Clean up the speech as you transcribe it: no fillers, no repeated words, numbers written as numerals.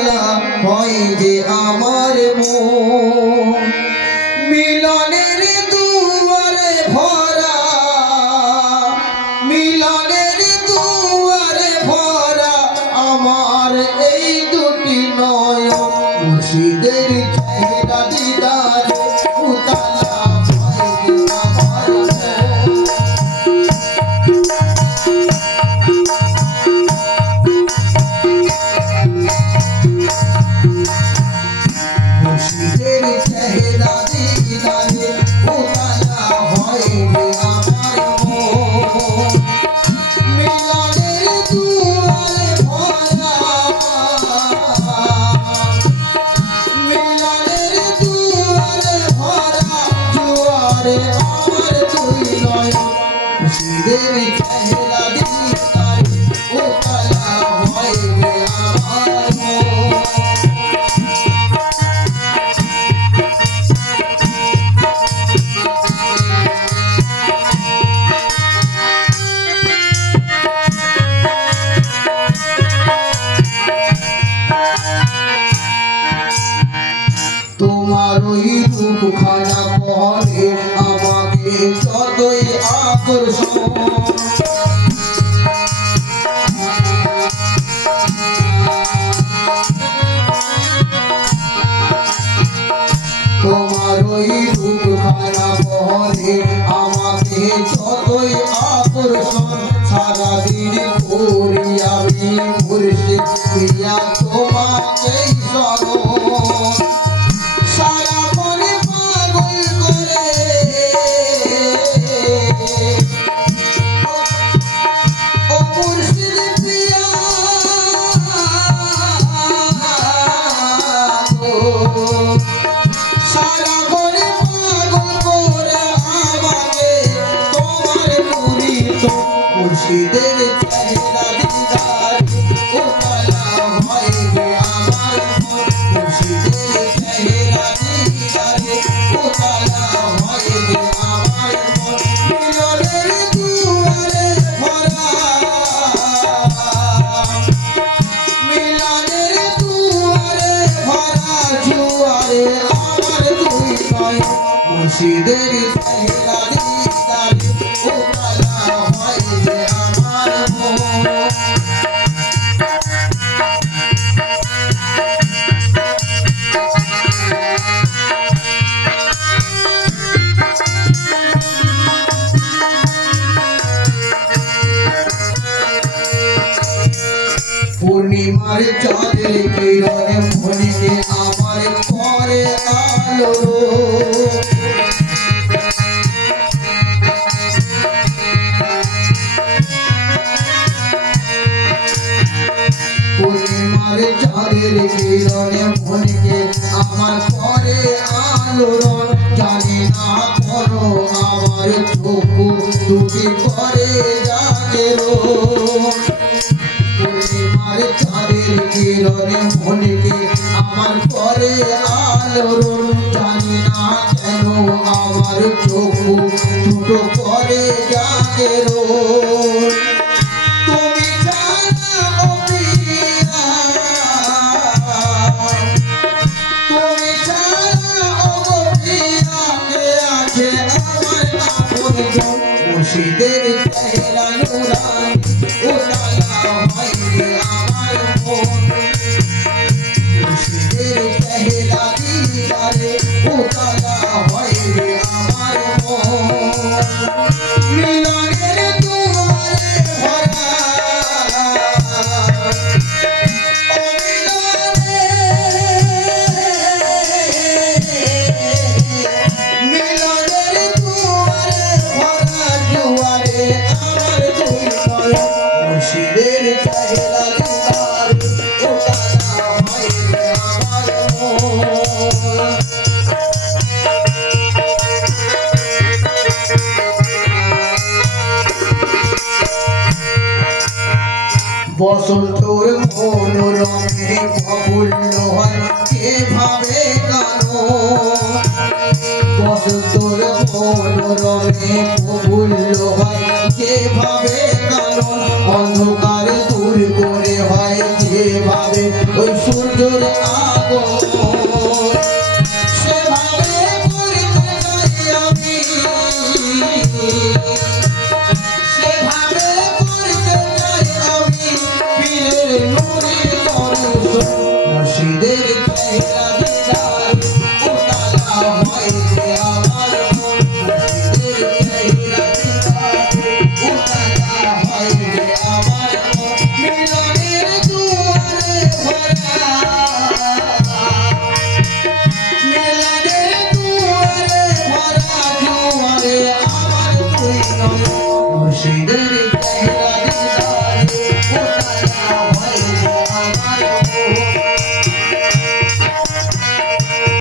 উতালা হয় যে আমার মন মিলনের দুয়ারে ভরা মিলনের দুয়ারে ভরা আমার এই দুটি নয়ন মুর্শিদের চেহারা দিদারে উতালা হয় যে আমার মুর্শিদের চেহারা দিদারে উতালা হয় যে আমার মন মিলনের দুয়ারে ভরা মিলনের দুয়ারে ভরা জুয়ারে আমার দুই নয়ন মুর্শিদের চেহারা দিদারে উতালা হয় যে আমার মন তোমার ওই রূপখানা করে আমাকে যতই আকর্ষণ তোমার ওই রূপখানা করে আমাকে যতই আকর্ষণ সারাদিন করি আমি মুর্শিদ প্রিয়া তোমাকেই স্মরণ সারা মনে পাগল করে ও মুর্শিদ প্রিয়া সারা মনে পাগল করে আমাকে তোমার মুরিদ মুর্শিদের চেহারা দিদারে উতালা হয় যে আমার মন মুর্শিদের চেহারা দিদারে উতালা হয় যে আমার মন মিলনের দুয়ারে ভরা মিলনের দুয়ারে ভরা জুয়ারে আমার দুই নয়ন মুর্শিদের চেহারা দিদারে উতালা হয় যে আমার মন পূর্ণিমার চাঁদের কিরণে মনিকে আমার করে আলো পূর্ণিমার চাঁদের কিরণে মনিকে আমার করে আলোড়ন জানি না করো আমার চোখ দুটি করে জাগেরো পূর্ণিমার চাঁদের কিরণে মনিকে আমার করে আলোড়ন জানি না কেন আমার চোখ দুটো করে জাগেরো তুমি জানা ও প্রিয়া তুমি জানা ও প্রিয়া কে আছে আমার আপনজন মুর্শিদের চেহারা নুরানি উতালা হয় যে আমার মন মুর্শিদের চেহারা দিদারে উতালা হয় যে আমার মন মিলনের দুয়ারে ভরা ও মিলনের দুয়ারে ভরা জুয়ারে আমার দুই নয়ন মুর্শিদের চেহারা দিদারে উতালা হয় যে আমার মন বসন্তর মনোরমে প্রফুল্ল হয় যেভাবে কানো বসন্তর মনোরমে প্রফুল্ল হয় যেভাবে কানো অন্ধকার দূর করে হয় যে যেভাবে ওই সূর্যের আগমন সেভাবে করতে চাই আমি সেভাবে করতে চাই আমি পীরের নূরের দর্শন মুর্শিদের চেহারা দিদার উতালা হয় যে আমার মন মুর্শিদের চেহারা দিদার উতালা হয় যে আমার মন মিলনের দুয়ারে ভরা মিলনের দুয়ারে ভরা দুয়ারে আমার তুই নয় মুর্শিদের